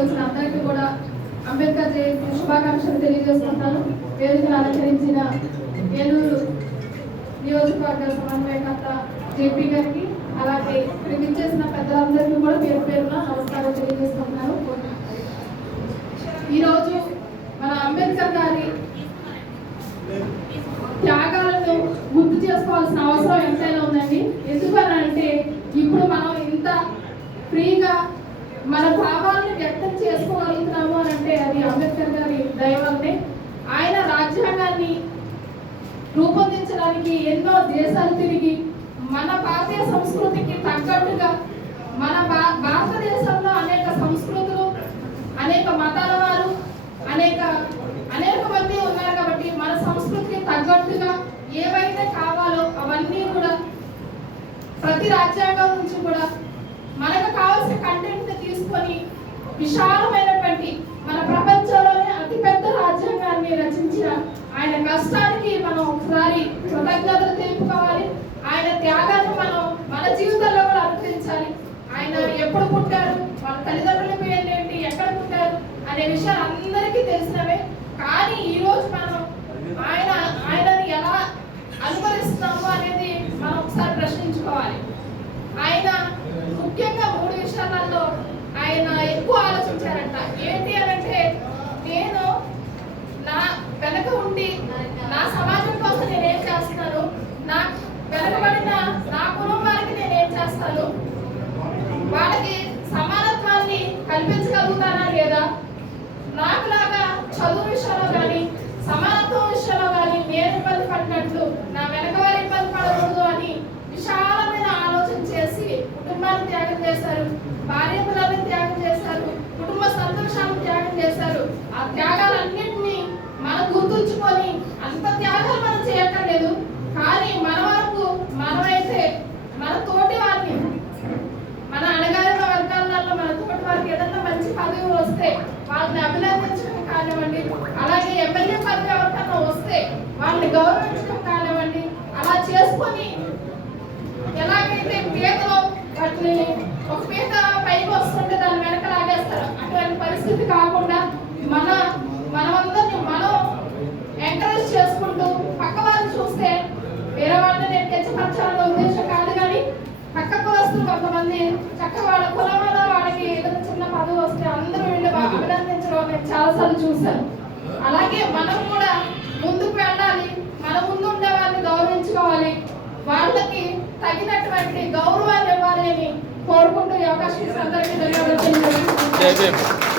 అందరికీ కూడా అంబేద్కర్ జయంతి శుభాకాంక్షలు తెలియజేస్తున్నాను. వేదికను అలంకరించిన ఏలూరు నియోజకవర్గ సమన్వయకర్త జేపీ గారికి, అలాగే ఇక్కడ విచ్చేసిన పెద్దలందరికీ కూడా పేరు పేరున నమస్కారం తెలియజేస్తున్నాను. ఈరోజు మన అంబేద్కర్ గారి త్యాగాలను గుర్తు చేసుకోవాల్సిన అవసరం ఎంతైనా ఉందండి. ఎందుకనంటే ఇప్పుడు మనం ఇంత ఫ్రీగా మన భావాలను వ్యక్తం చేసుకోగలుగుతున్నాము అని అంటే అది అంబేద్కర్ గారి దయ వల్లనే. ఆయన రాజ్యాంగాన్ని రూపొందించడానికి ఎన్నో దేశాలు తిరిగి మన భారతీయ సంస్కృతికి తగ్గట్టుగా మన భారతదేశంలో అనేక సంస్కృతులు, అనేక మతాల వారు, అనేక మంది ఉన్నారు కాబట్టి మన సంస్కృతికి తగ్గట్టుగా ఏవైతే కావాలో అవన్నీ కూడా ప్రతి రాజ్యాంగం నుంచి కూడా మనకు కావాల్సిన కంటెంట్ తీసుకొని విశాలమైనటువంటి మన ప్రపంచంలోనే అతిపెద్ద రాజ్యాంగాన్ని రచించిన ఆయన కష్టానికి మనం ఒకసారి కృతజ్ఞతలు తెలుపుకోవాలి. ఆయన త్యాగాన్ని మనం మన జీవితంలో కూడా అనుసరించాలి. ఆయన ఎప్పుడు పుట్టారు, వాళ్ళ తల్లిదండ్రుల పేర్లు ఏంటి, ఎక్కడ పుట్టారు అనే విషయాలు అందరికీ తెలిసినవే. కానీ ఈరోజు మనం ఆయనని ఎలా అనుకరిస్తున్నాము అనేది మనం ఒకసారి ప్రశ్నించుకోవాలి. ఆయన ముఖ్యంగా 3 విషయాలలో ఆయన ఎక్కువ ఆలోచించారంట. ఏంటి అనంటే, నేను నా వెనక ఉండి నా సమాజం కోసం నేనేం చేస్తున్నాను, నా వెనకబడిన నా కుటుంబానికి నేనేం చేస్తాను, వాళ్ళకి సమానత్వాన్ని కల్పించగలుగుతానా లేదా, నాకులాగా చదువు విషయంలో కానీ సమానత్వం విషయంలో కానీ నేను ఇబ్బంది పడినట్లు నా వెనక వారు ఇబ్బంది పడకూడదు అని విశాలమైన ఆలోచన చేసి కుటుంబాన్ని త్యాగం చేశారు, భార్యలను త్యాగం చేశారు, కుటుంబ సంతోషాలను త్యాగం చేశారు. ఆ త్యాగాలన్నింటినీ మనం గుర్తుంచుకొని అంత త్యాగాలు మనం చేయక్కర్లేదు. కానీ మన వరకు మనమైతే మన తోటి వారిని, మన అణగారిన వర్గాలలో మన తోటి వారికి ఏదన్నా మంచి పదవి వస్తే వాళ్ళని అభినందించడం కానివ్వండి, అలాగే ఎమ్మెల్యే పదవి ఎవరికన్నా వస్తే వాళ్ళని గౌరవించడం కానివ్వండి, అలా చేసుకొని ఎలాగైతే పీతలో వాటిని ఒక పీత పైకి వస్తుంటే దాన్ని వెనక లాగేస్తారు, అటువంటి పరిస్థితి కాకుండా మనమందరినీ మనం ఎంకరేజ్ చేసుకుంటూ పక్క వాళ్ళని చూస్తే వేరే వాళ్ళని నేను కించపరచాలన్న ఉద్దేశం కాదు. కానీ పక్క కులస్తులు కొంతమంది చక్క వాళ్ళ కులంలో వాళ్ళకి ఏదైనా చిన్న పదవి వస్తే అందరూ వీళ్ళు అభినందించడం నేను చాలాసార్లు చూశాను. అలాగే మనం కూడా ముందుకు వెళ్ళాలి, మన ముందు ఉండే వాళ్ళని గౌరవించుకోవాలి, వాళ్ళకి తగినటువంటి గౌరవాన్ని ఇవ్వాలి అని కోరుకుంటూ ఈ అవకాశం అందరికీ ధన్యవాదాలు.